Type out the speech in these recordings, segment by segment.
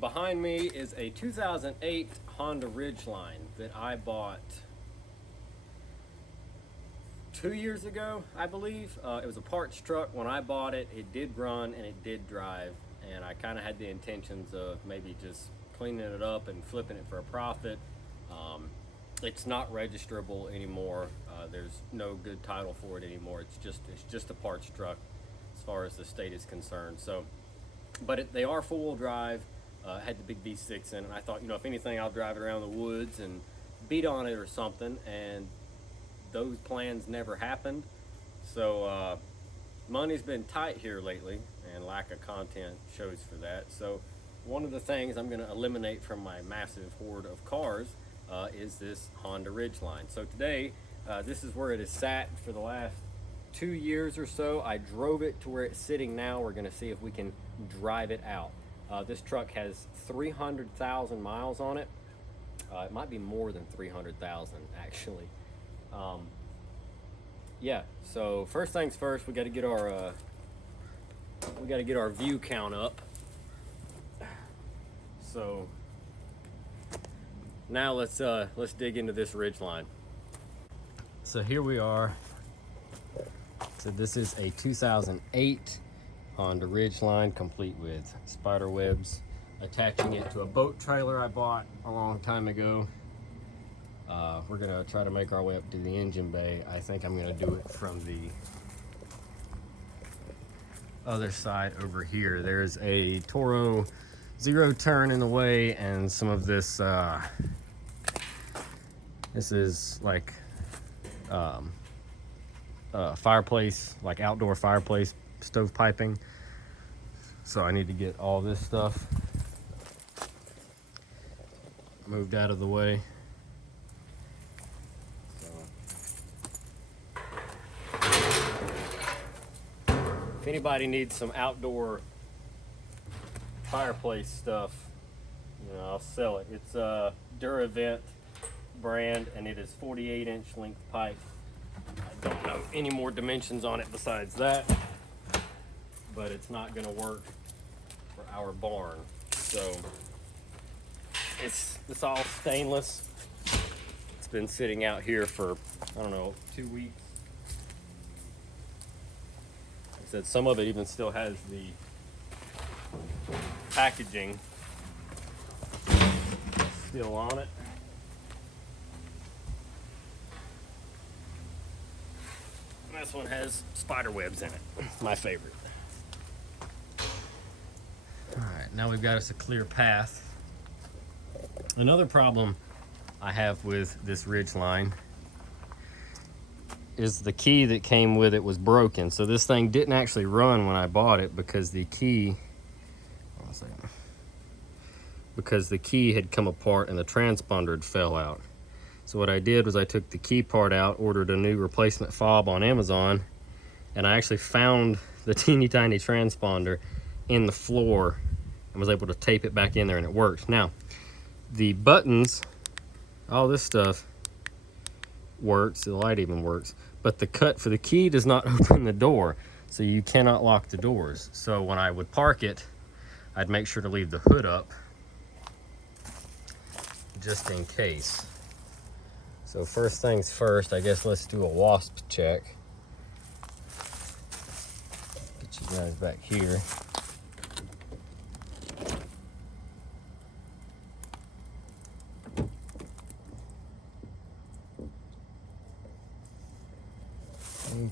behind me is a 2008 Honda Ridgeline that I bought 2 years ago, I believe. It was a parts truck. When I bought it, it did run and it did drive, and I kind of had the intentions of maybe just cleaning it up and flipping it for a profit. It's not registerable anymore. There's no good title for it anymore. It's just a parts truck as far as the state is concerned. So, but they are four-wheel drive. Had the big V6 in it, and I thought, if anything, I'll drive it around the woods and beat on it or something, and those plans never happened. So money's been tight here lately, and lack of content shows for that. So one of the things I'm going to eliminate from my massive hoard of cars is this Honda Ridgeline. So today, this is where it has sat for the last 2 years or so. I drove it to where it's sitting now. We're going to see if we can drive it out. This truck has 300,000 miles on it. It might be more than 300,000 actually. Yeah, so first things first, we got to get our view count up. So now let's dig into this Ridgeline. So here we are. So this is a 2008 Honda Ridgeline, complete with spider webs, attaching it to a boat trailer I bought a long time ago. We're gonna try to make our way up to the engine bay. I think I'm gonna do it from the other side over here. There's a Toro zero turn in the way, and some of this this is like fireplace, like outdoor fireplace stove piping. So I need to get all this stuff moved out of the way. If anybody needs some outdoor fireplace stuff, I'll sell it. It's a Duravent brand, and it is 48-inch length pipe. I don't know any more dimensions on it besides that, but it's not going to work for our barn. So it's all stainless. It's been sitting out here for, I don't know, 2 weeks. That some of it even still has the packaging still on it. And this one has spider webs in it, my favorite. All right, now we've got us a clear path. Another problem I have with this Ridgeline is the key that came with it was broken. So this thing didn't actually run when I bought it because the key, had come apart and the transponder had fell out. So what I did was I took the key part out, ordered a new replacement fob on Amazon, and I actually found the teeny tiny transponder in the floor and was able to tape it back in there, and it worked. Now, the buttons, all this stuff works, the light even works, but the cut for the key does not open the door, so you cannot lock the doors. So when I would park it, I'd make sure to leave the hood up just in case. So first things first, I guess let's do a wasp check. Get you guys back here.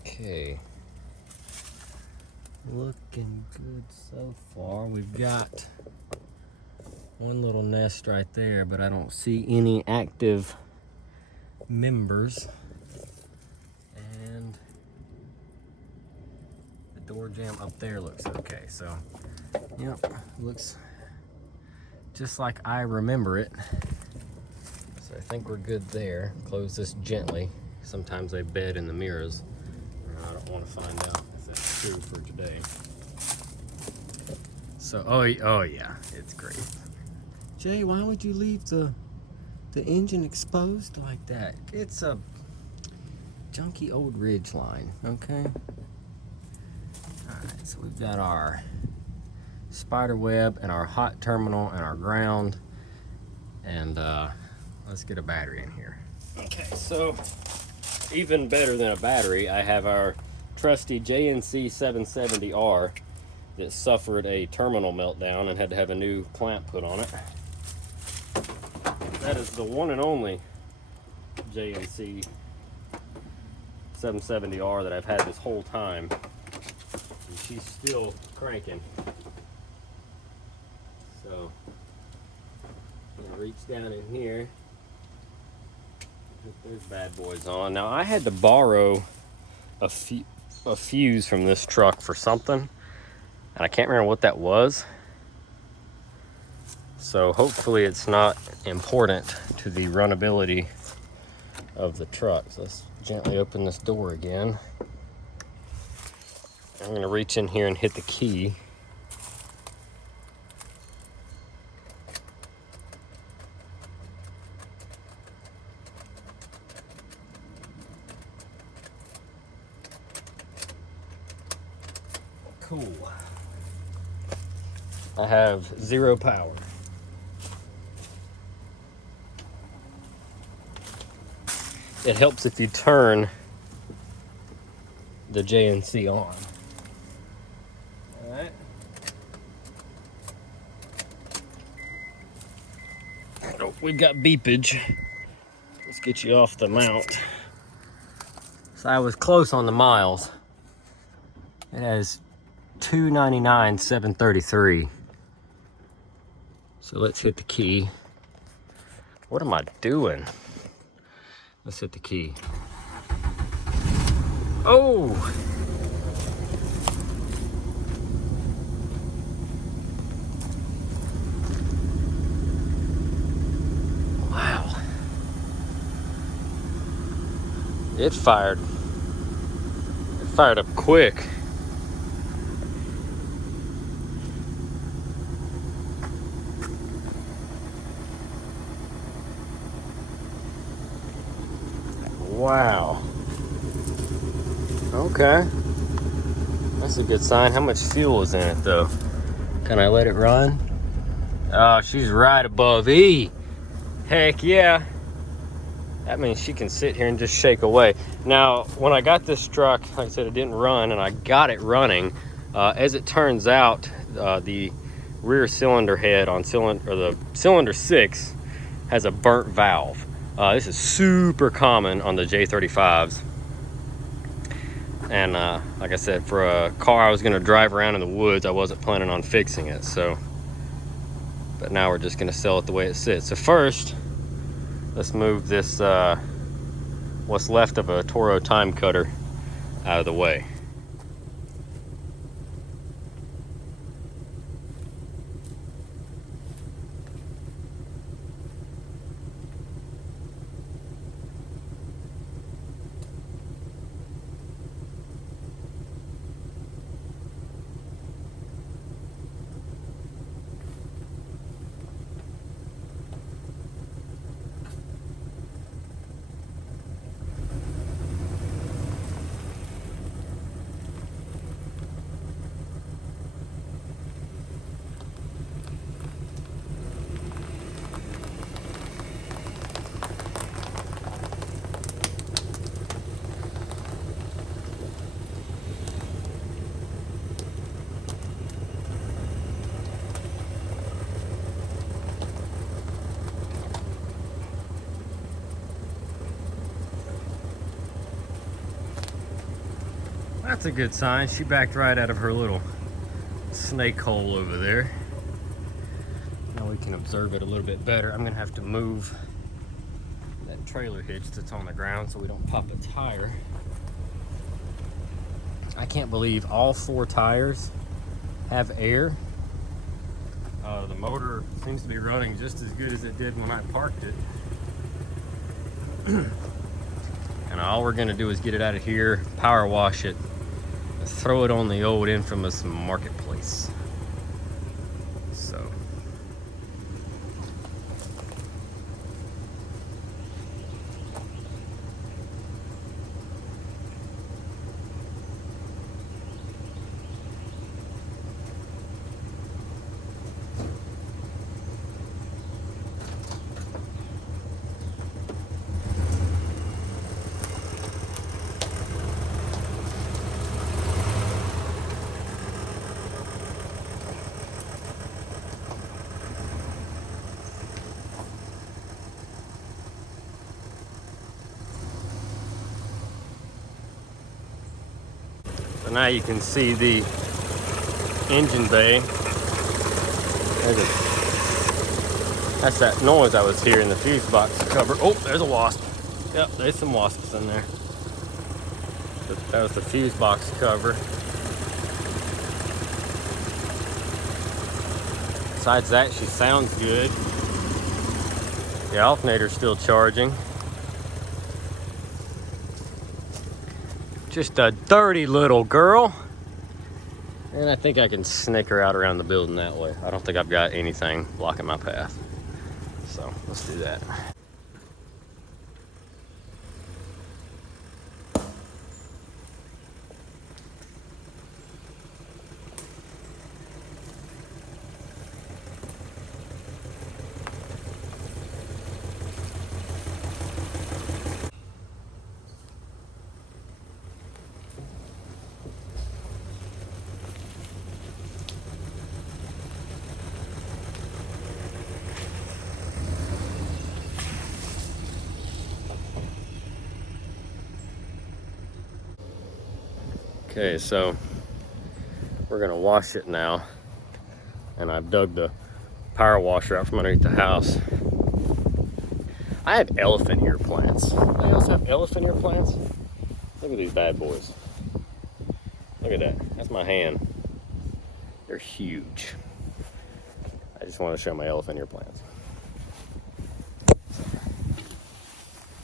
Okay, looking good so far. We've got one little nest right there, but I don't see any active members. And the door jamb up there looks okay. So, yep, looks just like I remember it. So I think we're good there. Close this gently. Sometimes they bed in the mirrors. I don't want to find out if that's true for today. So, oh yeah, it's great. Jay, why would you leave the engine exposed like that? It's a junky old Ridgeline, okay? All right, so we've got our spider web and our hot terminal and our ground. And let's get a battery in here. Okay, so even better than a battery, I have our trusty JNC 770R that suffered a terminal meltdown and had to have a new clamp put on it. That is the one and only JNC 770R that I've had this whole time. And she's still cranking. So I'm gonna reach down in here, put those bad boys on. Now I had to borrow a fuse from this truck for something, and I can't remember what that was. So hopefully it's not important to the runnability of the truck. So let's gently open this door again. I'm gonna reach in here and hit the key. Cool. I have 0 power. It helps if you turn the JNC on. All right. Oh, we've got beepage. Let's get you off the mount. So I was close on the miles. It has 299,733. So let's hit the key. What am I doing? Let's hit the key. Oh! Wow. It fired. It fired up quick. Wow. Okay. That's a good sign. How much fuel is in it though? Can I let it run? Oh, she's right above E. Heck yeah. That means she can sit here and just shake away. Now, when I got this truck, like I said, it didn't run, and I got it running. As it turns out, the rear cylinder head on the cylinder 6 has a burnt valve. This is super common on the J35s. And like I said, for a car I was gonna drive around in the woods, I wasn't planning on fixing it, so. But now we're just gonna sell it the way it sits. So first, let's move this, what's left of a Toro time cutter out of the way. That's a good sign. She backed right out of her little snake hole over there. Now we can observe it a little bit better. I'm gonna have to move that trailer hitch that's on the ground so we don't pop a tire. I can't believe all 4 tires have air. The motor seems to be running just as good as it did when I parked it. And all we're gonna do is get it out of here, power wash it, throw it on the old infamous marketplace. So. So now you can see the engine bay. That's that noise I was hearing, the fuse box cover. Oh, there's a wasp. Yep, there's some wasps in there. That was the fuse box cover. Besides that, she sounds good. The alternator's still charging. Just a dirty little girl. And I think I can snake her out around the building that way. I don't think I've got anything blocking my path. So let's do that. Okay, so we're gonna wash it now. And I've dug the power washer out from underneath the house. I have elephant ear plants. Anybody else have elephant ear plants? Look at these bad boys. Look at that, that's my hand. They're huge. I just want to show my elephant ear plants.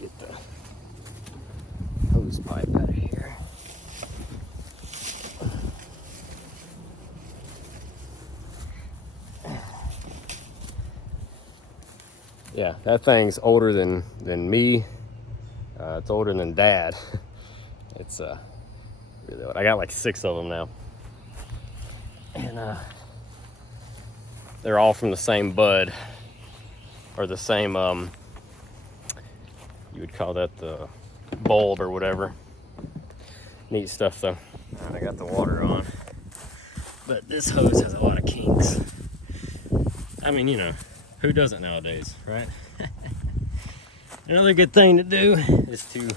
Get the hose pipe out of here. Yeah, that thing's older than me. It's older than Dad. It's really old. I got like 6 of them now, and they're all from the same bud, or the same you would call that the bulb or whatever. Neat stuff though. I got the water on, but this hose has a lot of kinks. I mean, you know, who doesn't nowadays, right? Another good thing to do is to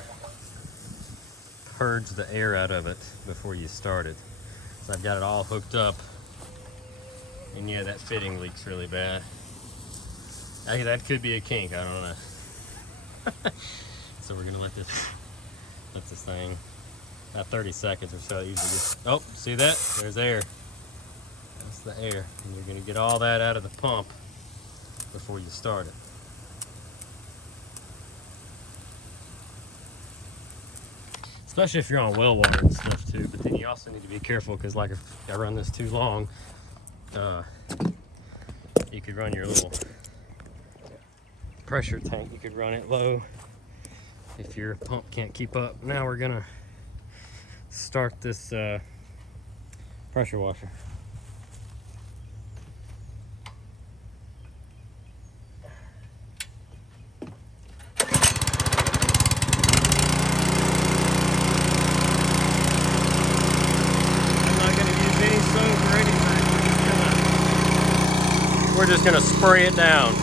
purge the air out of it before you start it. So I've got it all hooked up, and yeah, that fitting leaks really bad. That could be a kink, I don't know. So we're gonna let this thing, about 30 seconds or so, it usually gets, oh, see that? There's air. That's the air, and you're gonna get all that out of the pump before you start it. Especially if you're on well water and stuff too, but then you also need to be careful, because like if I run this too long, you could run your little pressure tank, you could run it low if your pump can't keep up. Now we're gonna start this pressure washer. We're just gonna spray it down.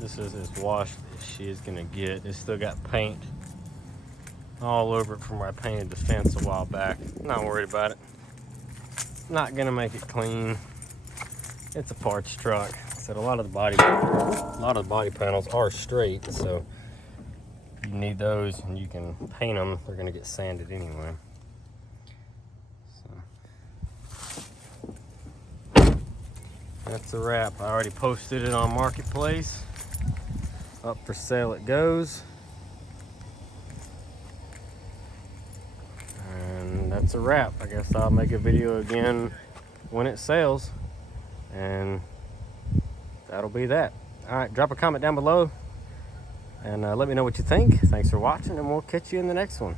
This is as washed as she is gonna get. It's still got paint all over it from where I painted the fence a while back. Not worried about it. Not gonna make it clean. It's a parts truck. I said a lot of the body panels are straight, so you need those and you can paint them. They're gonna get sanded anyway. So that's a wrap. I already posted it on Marketplace. Up for sale it goes. And that's a wrap. I guess I'll make a video again when it sells, and that'll be that. All right, drop a comment down below and let me know what you think. Thanks for watching, and we'll catch you in the next one.